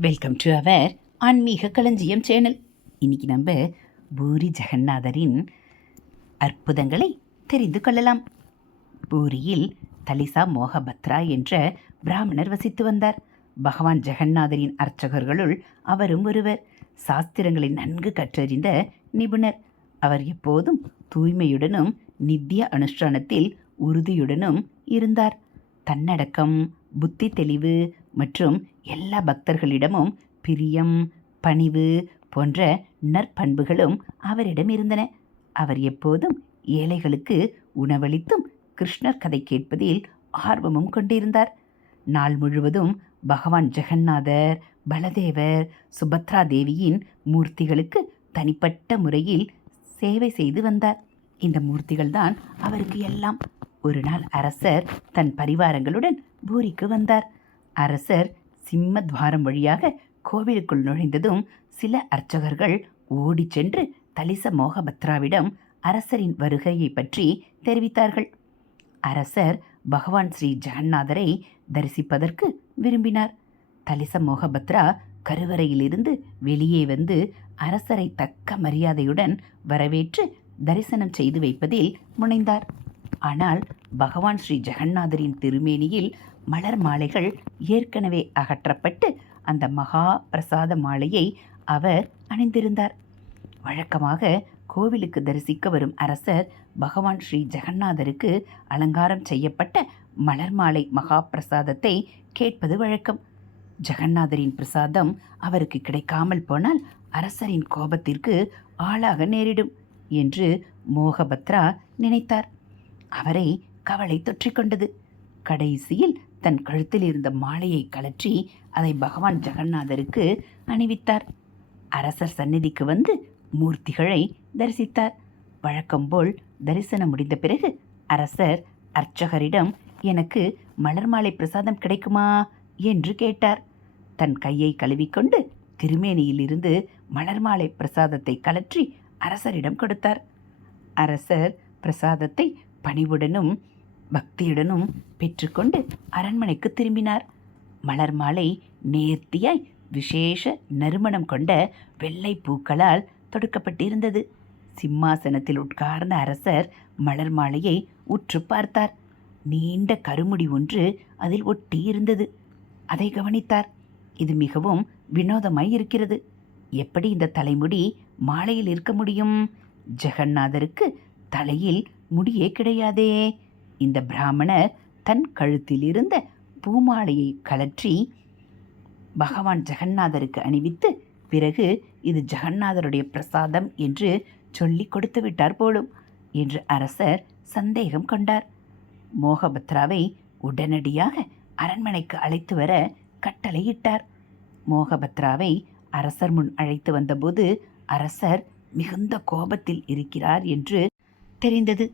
Welcome to our ஆன்மீக களஞ்சியம் channel இன்னைக்கு நம்ம பூரி ஜெகநாதரின் அற்புதங்களை தெரிந்து கொள்ளலாம். பூரியில் தலிசா மோகபத்ரா என்ற பிராமணர் வசித்து வந்தார். பகவான் ஜெகநாதரின் அர்ச்சகர்களுள் அவரும் ஒருவர். சாஸ்திரங்களை நன்கு கற்றறிந்த நிபுணர். அவர் எப்போதும் தூய்மையுடனும் நித்திய அனுஷ்டானத்தில் உறுதியுடனும் இருந்தார். தன்னடக்கம் புத்தி தெளிவு மற்றும் எல்லா பக்தர்களிடமும் பிரியம் பணிவு போன்ற நற்பண்புகளும் அவரிடம் இருந்தன. அவர் எப்போதும் ஏழைகளுக்கு உணவளித்தும் கிருஷ்ணர் கதை கேட்பதில் ஆர்வமும் கொண்டிருந்தார். நாள் முழுவதும் பகவான் ஜெகநாதர் பலதேவர் சுபத்ரா தேவியின் மூர்த்திகளுக்கு தனிப்பட்ட முறையில் சேவை செய்து வந்தார். இந்த மூர்த்திகள்தான் அவருக்கு எல்லாம். ஒரு நாள் அரசர் தன் பரிவாரங்களுடன் பூரிக்கு வந்தார். அரசர் சிம்ம துவாரம் வழியாக கோவிலுக்குள் நுழைந்ததும் சில அர்ச்சகர்கள் ஓடிச் சென்று தலிச மோகபத்ராவிடம் அரசரின் வருகையை பற்றி தெரிவித்தார்கள். அரசர் பகவான் ஸ்ரீ ஜெகநாதரை தரிசிப்பதற்கு விரும்பினார். தலிச மோகபத்ரா கருவறையிலிருந்து வெளியே வந்து அரசரை தக்க மரியாதையுடன் வரவேற்று தரிசனம் செய்து வைப்பதில் முனைந்தார். ஆனால் பகவான் ஸ்ரீ ஜெகநாதரின் திருமேனியில் மலர் மாலைகள் ஏற்கனவே அகற்றப்பட்டு அந்த மகா பிரசாத மாலையை அவர் அணிந்திருந்தார். வழக்கமாக கோவிலுக்கு தரிசிக்க வரும் அரசர் பகவான் ஸ்ரீ ஜெகநாதருக்கு அலங்காரம் செய்யப்பட்ட மலர் மாலை மகா பிரசாதத்தை கேட்பது வழக்கம். ஜெகநாதரின் பிரசாதம் அவருக்கு கிடைக்காமல் போனால் அரசரின் கோபத்திற்கு ஆளாக நேரிடும் என்று மோகபத்ரா நினைத்தார். அவரை கவலை தொற்றிக்கொண்டது. கடைசியில் தன் கழுத்தில் இருந்த மாலையை கழற்றி அதை பகவான் ஜெகநாதருக்கு அணிவித்தார். அரசர் சந்நிதிக்கு வந்து மூர்த்திகளை தரிசித்தார். வழக்கம்போல் தரிசனம் முடிந்த பிறகு அரசர் அர்ச்சகரிடம் எனக்கு மலர் மாலை பிரசாதம் கிடைக்குமா? என்று கேட்டார். தன் கையை கழுவிக்கொண்டு திருமேனியிலிருந்து மலர் மாலை பிரசாதத்தை கலற்றி அரசரிடம் கொடுத்தார். அரசர் பிரசாதத்தை பணிவுடனும் பக்தியுடனும் பெற்றுக்கொண்டு அரண்மனைக்கு திரும்பினார். மலர் மாலை நேர்த்தியாய் விசேஷ நறுமணம் கொண்ட வெள்ளை பூக்களால் தொடுக்கப்பட்டிருந்தது. சிம்மாசனத்தில் உட்கார்ந்த அரசர் மலர் மாலையை உற்று பார்த்தார். நீண்ட கருமுடி ஒன்று அதில் ஒட்டி இருந்தது அதை கவனித்தார். இது மிகவும் வினோதமாய் இருக்கிறது. எப்படி இந்த தலைமுடி மாலையில் இருக்க முடியும்? ஜெகநாதருக்கு தலையில் முடியே கிடையாதே. இந்த பிராமணர் தன் கழுத்தில் இருந்த பூமாலையை கலற்றி பகவான் ஜெகநாதருக்கு அணிவித்து பிறகு இது ஜெகநாதருடைய பிரசாதம் என்று சொல்லி கொடுத்து விட்டார் போலும் என்று அரசர் சந்தேகம் கொண்டார். மோகபத்ராவை உடனடியாக அரண்மனைக்கு அழைத்து வர கட்டளையிட்டார். மோகபத்ராவை அரசர் முன் அழைத்து வந்தபோது அரசர் மிகுந்த கோபத்தில் இருக்கிறார் என்று தெரிந்தது.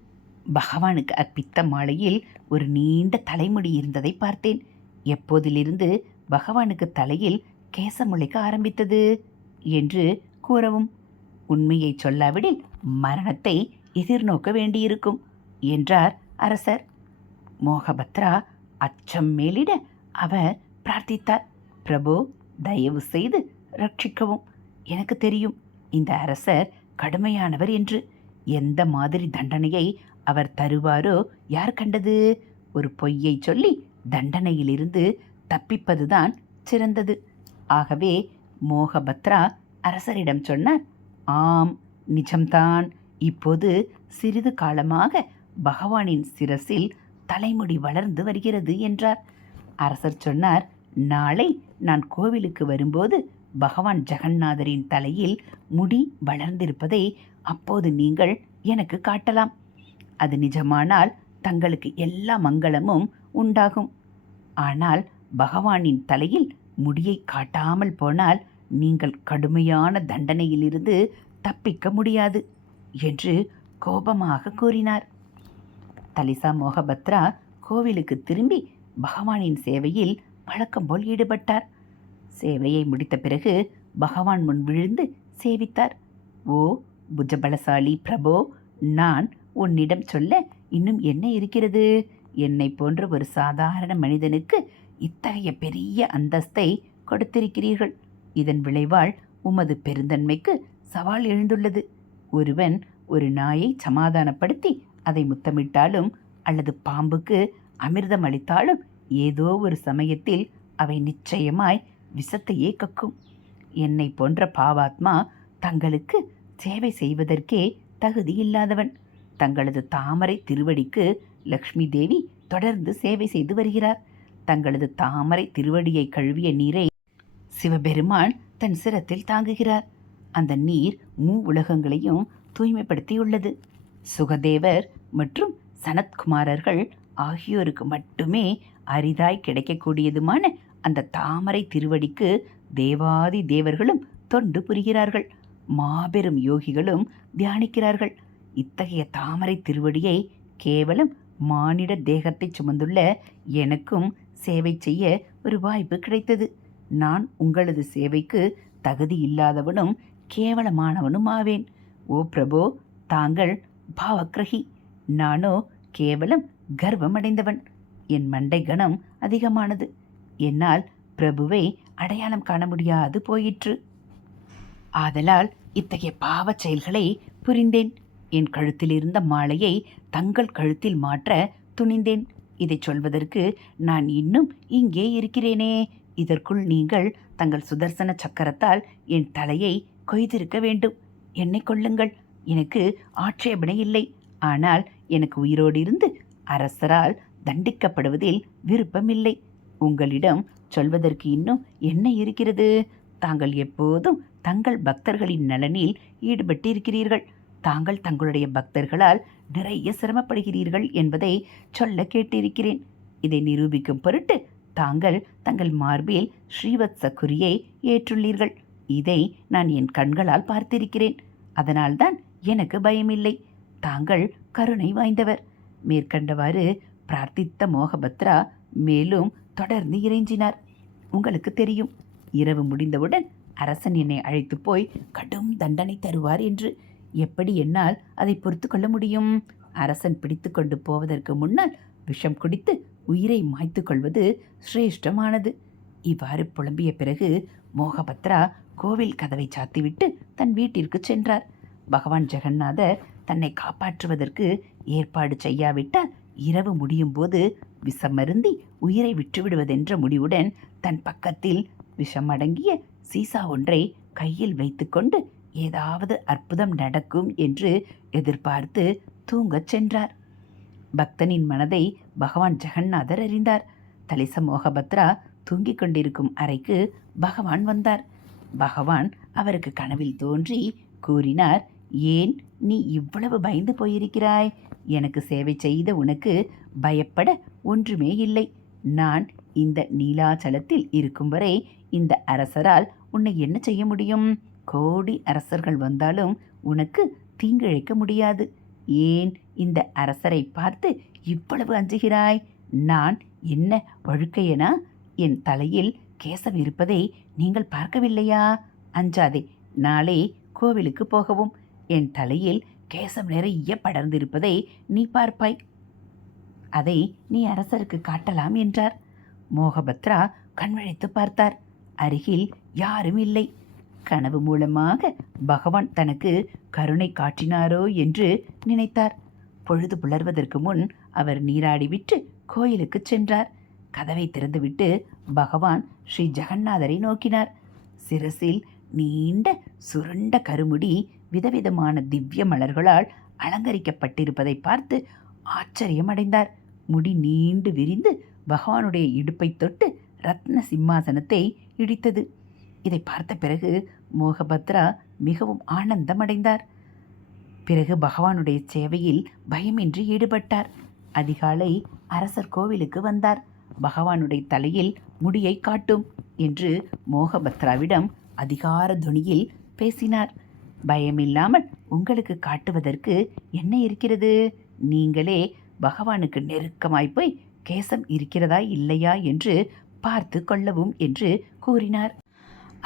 பகவானுக்கு அர்ப்பித்த மாலையில் ஒரு நீண்ட தலைமுடி இருந்ததை பார்த்தேன். எப்போதிலிருந்து பகவானுக்கு தலையில் கேசம் முளைக்க ஆரம்பித்தது? என்று கூறவும் உண்மையை சொல்லாவிடில் மரணத்தை எதிர்நோக்க வேண்டியிருக்கும் என்றார் அரசர். மோகபத்ரா அச்சம் மேலிட அவர் பிரார்த்தித்தார். பிரபு தயவு செய்து ரட்சிக்கவும். எனக்கு தெரியும் இந்த அரசர் கடுமையானவர் என்று. எந்த மாதிரி தண்டனையை அவர் தருவாரோ? யார் கண்டது? ஒரு பொய்யை சொல்லி தண்டனையிலிருந்து தப்பிப்பதுதான் சிறந்தது. ஆகவே மோகபத்ரா அரசரிடம் சொன்னார் ஆம் நிஜம்தான். இப்போது சிறிது காலமாக பகவானின் சிரசில் தலைமுடி வளர்ந்து வருகிறது என்றார். அரசர் சொன்னார் நாளை நான் கோவிலுக்கு வரும்போது பகவான் ஜெகநாதரின் தலையில் முடி வளர்ந்திருப்பதை அப்போது நீங்கள் எனக்கு காட்டலாம். அது நிஜமானால் தங்களுக்கு எல்லா மங்களமும் உண்டாகும். ஆனால் பகவானின் தலையில் முடியை காட்டாமல் போனால் நீங்கள் கடுமையான தண்டனையிலிருந்து தப்பிக்க முடியாது என்று கோபமாக கூறினார். தலிசா மோகபத்ரா கோவிலுக்கு திரும்பி பகவானின் சேவையில் வழக்கம் போல் ஈடுபட்டார். சேவையை முடித்த பிறகு பகவான் முன் விழுந்து சேவித்தார். ஓ புஜபலசாலி பிரபோ நான் உன்னிடம் சொல்ல இன்னும் என்ன இருக்கிறது? என்னை போன்ற ஒரு சாதாரண மனிதனுக்கு இத்தகைய பெரிய அந்தஸ்தை கொடுத்திருக்கிறீர்கள். இதன் விளைவால் உமது பெருந்தன்மைக்கு சவால் எழுந்துள்ளது. ஒருவன் ஒரு நாயை சமாதானப்படுத்தி அதை முத்தமிட்டாலும் அல்லது பாம்புக்கு அமிர்தம் அளித்தாலும் ஏதோ ஒரு சமயத்தில் அவை நிச்சயமாய் விஷத்தையே கக்கும் என்னை போன்ற பாவாத்மா தங்களுக்கு சேவை செய்வதற்கே தகுதி இல்லாதவன். தங்களது தாமரை திருவடிக்கு லக்ஷ்மி தேவி தொடர்ந்து சேவை செய்து வருகிறார். தங்களது தாமரை திருவடியை கழுவிய நீரை சிவபெருமான் தன் சிரத்தில் தாங்குகிறார். அந்த நீர் மூ உலகங்களையும் தூய்மைப்படுத்தியுள்ளது. சுகதேவர் மற்றும் சனத்குமாரர்கள் ஆகியோருக்கு மட்டுமே அரிதாய் கிடைக்கக்கூடியதுமான அந்த தாமரை திருவடிக்கு தேவாதி தேவர்களும் தொண்டு புரிகிறார்கள். மாபெரும் யோகிகளும் தியானிக்கிறார்கள். இத்தகைய தாமரை திருவடியை கேவலம் மானிட தேகத்தை சுமந்துள்ள எனக்கும் சேவை செய்ய ஒரு வாய்ப்பு கிடைத்தது. நான் உங்களது சேவைக்கு தகுதி இல்லாதவனும் கேவலமானவனும் ஆவேன். ஓ பிரபோ தாங்கள் பாவக்கிரகி. நானோ கேவலம் கர்வமடைந்தவன். என் மண்டை கணம் அதிகமானது. என்னால் பிரபுவை அடையாளம் காண முடியாது போயிற்று. ஆதலால் இத்தகைய பாவச் செயல்களை புரிந்தேன். என் கழுத்தில் இருந்த மாலையை தங்கள் கழுத்தில் மாற்ற துணிந்தேன். இதைச் சொல்வதற்கு நான் இன்னும் இங்கே இருக்கிறேனே. இதற்குள் நீங்கள் தங்கள் சுதர்சன சக்கரத்தால் என் தலையை கொய்திருக்க வேண்டும். என்னை கொள்ளுங்கள் எனக்கு ஆட்சேபனை இல்லை. ஆனால் எனக்கு உயிரோடு இருந்து அரசரால் தண்டிக்கப்படுவதில் விருப்பமில்லை. உங்களிடம் சொல்வதற்கு இன்னும் என்ன இருக்கிறது? தாங்கள் எப்போதும் தங்கள் பக்தர்களின் நலனில் ஈடுபட்டிருக்கிறீர்கள். தாங்கள் தங்களுடைய பக்தர்களால் நிறைய சிரமப்படுகிறீர்கள் என்பதை சொல்ல கேட்டிருக்கிறேன். இதை நிரூபிக்கும் பொருட்டு தாங்கள் தங்கள் மார்பில் ஸ்ரீவத்ச குறியை ஏற்றுள்ளீர்கள். இதை நான் என் கண்களால் பார்த்திருக்கிறேன். அதனால்தான் எனக்கு பயமில்லை. தாங்கள் கருணை வாய்ந்தவர். மேற்கண்டவாறு பிரார்த்தித்த மோகபத்ரா மேலும் தொடர்ந்து இறைஞ்சினார். உங்களுக்கு தெரியும். இரவு முடிந்தவுடன் அரசன் என்னை அழைத்து போய் கடும் தண்டனை தருவார் என்று எப்படி என்னால் அதை பொறுத்து கொள்ள முடியும்? அரசன் பிடித்து கொண்டு போவதற்கு முன்னால் விஷம் குடித்து உயிரை மாய்த்து கொள்வது சிரேஷ்டமானது. இவ்வாறு புலம்பிய பிறகு மோகபத்ரா கோவில் கதவை சாத்திவிட்டு தன் வீட்டிற்கு சென்றார். பகவான் ஜெகநாதர் தன்னை காப்பாற்றுவதற்கு ஏற்பாடு செய்யாவிட்டால் இரவு முடியும் போது விஷமருந்தி உயிரை விட்டுவிடுவதென்ற முடிவுடன் தன் பக்கத்தில் விஷமடங்கிய சீசா ஒன்றை கையில் வைத்துக்கொண்டு ஏதாவது அற்புதம் நடக்கும் என்று எதிர்பார்த்து தூங்கச் சென்றார். பக்தனின் மனதை பகவான் ஜெகநாதர் அறிந்தார். தலிச மோகபத்ரா தூங்கிக் கொண்டிருக்கும் அறைக்கு பகவான் வந்தார். பகவான் அவருக்கு கனவில் தோன்றி கூறினார் ஏன் நீ இவ்வளவு பயந்து போயிருக்கிறாய்? எனக்கு சேவை செய்த உனக்கு பயப்பட ஒன்றுமே இல்லை. நான் இந்த நீலாச்சலத்தில் இருக்கும் வரை இந்த அரசரால் உன்னை என்ன செய்ய முடியும்? கோடி அரசர்கள் வந்தாலும் உனக்கு தீங்கிழைக்க முடியாது. ஏன் இந்த அரசரை பார்த்து இவ்வளவு அஞ்சுகிறாய்? நான் என்ன வழுக்கையனா? என் தலையில் கேசம் இருப்பதை நீங்கள் பார்க்கவில்லையா? அஞ்சாதே நாளை கோவிலுக்கு போகவும். என் தலையில் கேசம் நிறைய படர்ந்திருப்பதை நீ பார்ப்பாய். அதை நீ அரசருக்கு காட்டலாம் என்றார். மோகபத்ரா கண்விழித்து பார்த்தார். அருகில் யாரும் இல்லை. கனவு மூலமாக பகவான் தனக்கு கருணை காட்டினாரோ என்று நினைத்தார். பொழுது புலர்வதற்கு முன் அவர் நீராடிவிட்டு கோயிலுக்கு சென்றார். கதவை திறந்துவிட்டு பகவான் ஸ்ரீ ஜெகநாதரை நோக்கினார். சிரசில் நீண்ட சுருண்ட கருமுடி விதவிதமான திவ்ய மலர்களால் அலங்கரிக்கப்பட்டிருப்பதை பார்த்து ஆச்சரியமடைந்தார். முடி நீண்டு விரிந்து பகவானுடைய இடுப்பை தொட்டு ரத்ன சிம்மாசனத்தை இடித்தது. இதை பார்த்த பிறகு மோகபத்ரா மிகவும் ஆனந்தமடைந்தார். பிறகு பகவானுடைய சேவையில் பயமின்றி ஈடுபட்டார். அதிகாலை அரசர் கோவிலுக்கு வந்தார். பகவானுடைய தலையில் முடியை காட்டும் என்று மோகபத்ராவிடம் அதிகார துணியில் பேசினார். பயமில்லாமல் உங்களுக்கு காட்டுவதற்கு என்ன இருக்கிறது? நீங்களே பகவானுக்கு நெருக்கமாய் போய் கேசம் இருக்கிறதா இல்லையா என்று பார்த்து கொள்ளவும் என்று கூறினார்.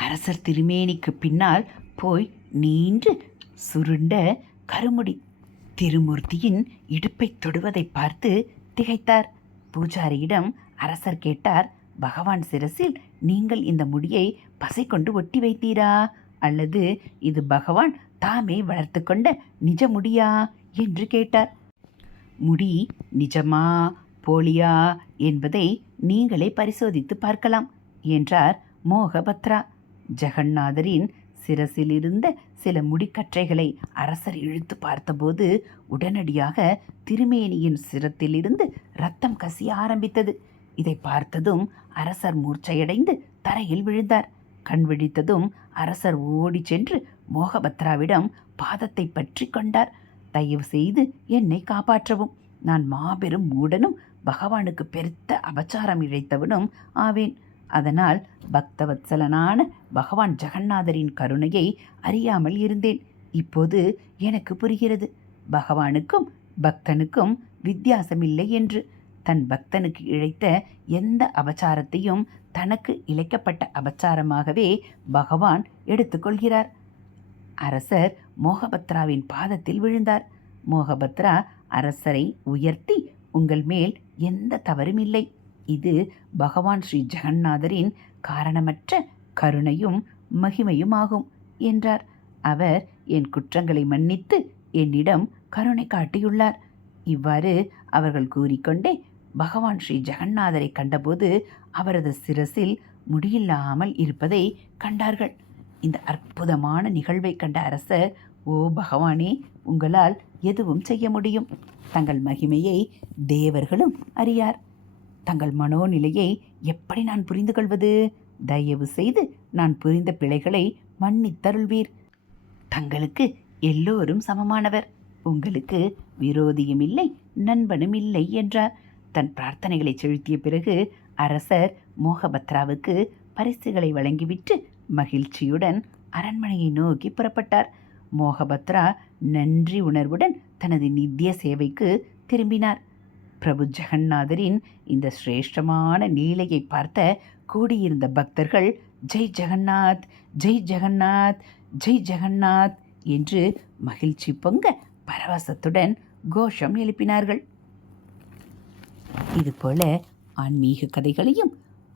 அரசர் திருமேனிக்கு பின்னால் போய் நீண்டு சுருண்ட கருமுடி. திருமூர்த்தியின் இடுப்பை தொடுவதை பார்த்து திகைத்தார். பூஜாரியிடம் அரசர் கேட்டார் பகவான் சிரசில் நீங்கள் இந்த முடியை பசை கொண்டு ஒட்டி வைத்தீரா? அல்லது இது பகவான் தாமே வளர்த்து கொண்ட நிஜ முடியா? என்று கேட்டார். முடி நிஜமா போலியா? என்பதை நீங்களே பரிசோதித்து பார்க்கலாம் என்றார் மோகபத்ரா. ஜெகநாதரின் சிரசில் இருந்த சில முடிக்கற்றைகளை அரசர் இழுத்து பார்த்தபோது உடனடியாக திருமேனியின் சிரத்திலிருந்து ரத்தம் கசிய ஆரம்பித்தது. இதை பார்த்ததும் அரசர் மூர்ச்சையடைந்து தரையில் விழுந்தார். கண் விழித்ததும் அரசர் ஓடிச் சென்று மோகபத்ராவிடம் பாதத்தை பற்றி கொண்டார். தயவு செய்து என்னை காப்பாற்றவும். நான் மாபெரும் மூடனும் பகவானுக்கு பெருத்த அபச்சாரம் இழைத்தவனும் ஆவேன். அதனால் பக்தவத்சலனான பகவான் ஜெகநாதரின் கருணையை அறியாமல் இருந்தேன். இப்போது எனக்கு புரிகிறது. பகவானுக்கும் பக்தனுக்கும் வித்தியாசமில்லை என்று. தன் பக்தனுக்கு இழைத்த எந்த அபச்சாரத்தையும் தனக்கு இழைக்கப்பட்ட அபச்சாரமாகவே பகவான் எடுத்துக்கொள்கிறார். அரசர் மோகபத்ராவின் பாதத்தில் விழுந்தார். மோகபத்ரா அரசரை உயர்த்தி உங்கள் மேல் எந்த தவறும் இல்லை. இது பகவான் ஸ்ரீ ஜெகநாதரின் காரணமற்ற கருணையும் மகிமையுமாகும் என்றார். அவர் என் குற்றங்களை மன்னித்து என்னிடம் கருணை காட்டியுள்ளார். இவ்வாறு அவர்கள் கூறிக்கொண்டே பகவான் ஸ்ரீ ஜெகநாதரை கண்டபோது அவரது சிரசில் முடியில்லாமல் இருப்பதை கண்டார்கள். இந்த அற்புதமான நிகழ்வை கண்ட அரசர் ஓ பகவானே உங்களால் எதுவும் செய்ய முடியும். தங்கள் மகிமையை தேவர்களும் அறியார். தங்கள் மனோநிலையை எப்படி நான் புரிந்து கொள்வது தயவு செய்து நான் புரிந்த பிழைகளை மன்னித்தருள்வீர். தங்களுக்கு எல்லோரும் சமமானவர். உங்களுக்கு விரோதியும் இல்லை நண்பனும் இல்லை என்றார். தன் பிரார்த்தனைகளை செலுத்திய பிறகு அரசர் மோகபத்ராவுக்கு பரிசுகளை வழங்கிவிட்டு மகிழ்ச்சியுடன் அரண்மனையை நோக்கி புறப்பட்டார். மோகபத்ரா நன்றி உணர்வுடன் தனது நித்திய சேவைக்கு திரும்பினார். பிரபு ஜெகநாதரின் இந்த சிரேஷ்டமான லீலையை பார்த்த கூடியிருந்த பக்தர்கள் ஜெய் ஜெகநாத் ஜெய் ஜெகநாத் ஜெய் ஜெகநாத் என்று மகிழ்ச்சி பொங்க பரவசத்துடன் கோஷம் எழுப்பினார்கள். இதுபோல ஆன்மீக கதைகளையும்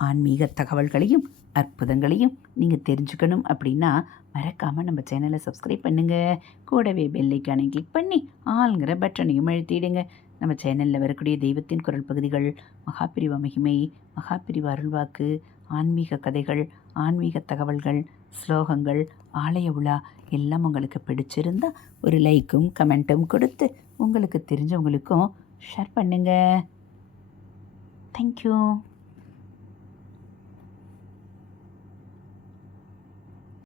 ஆன்மீக தகவல்களையும் அற்புதங்களையும் நீங்கள் தெரிஞ்சுக்கணும் அப்படின்னா மறக்காமல் நம்ம சேனலை சப்ஸ்கிரைப் பண்ணுங்கள் கூடவே பெல்லைக்கானை கிளிக் பண்ணி ஆளுங்கிற பட்டனையும் அழுத்திடுங்க. நம்ம சேனலில் வரக்கூடிய தெய்வத்தின் குரல் பகுதிகள் மகாபிரிவ மகிமை மகாபிரிவ அருள்வாக்கு ஆன்மீக கதைகள் ஆன்மீக தகவல்கள் ஸ்லோகங்கள் ஆலய உலா எல்லாம் உங்களுக்கு பிடிச்சிருந்தால் ஒரு லைக்கும் கமெண்ட்டும் கொடுத்து உங்களுக்கு தெரிஞ்சவங்களுக்கும் ஷேர் பண்ணுங்கள் தேங்க்யூ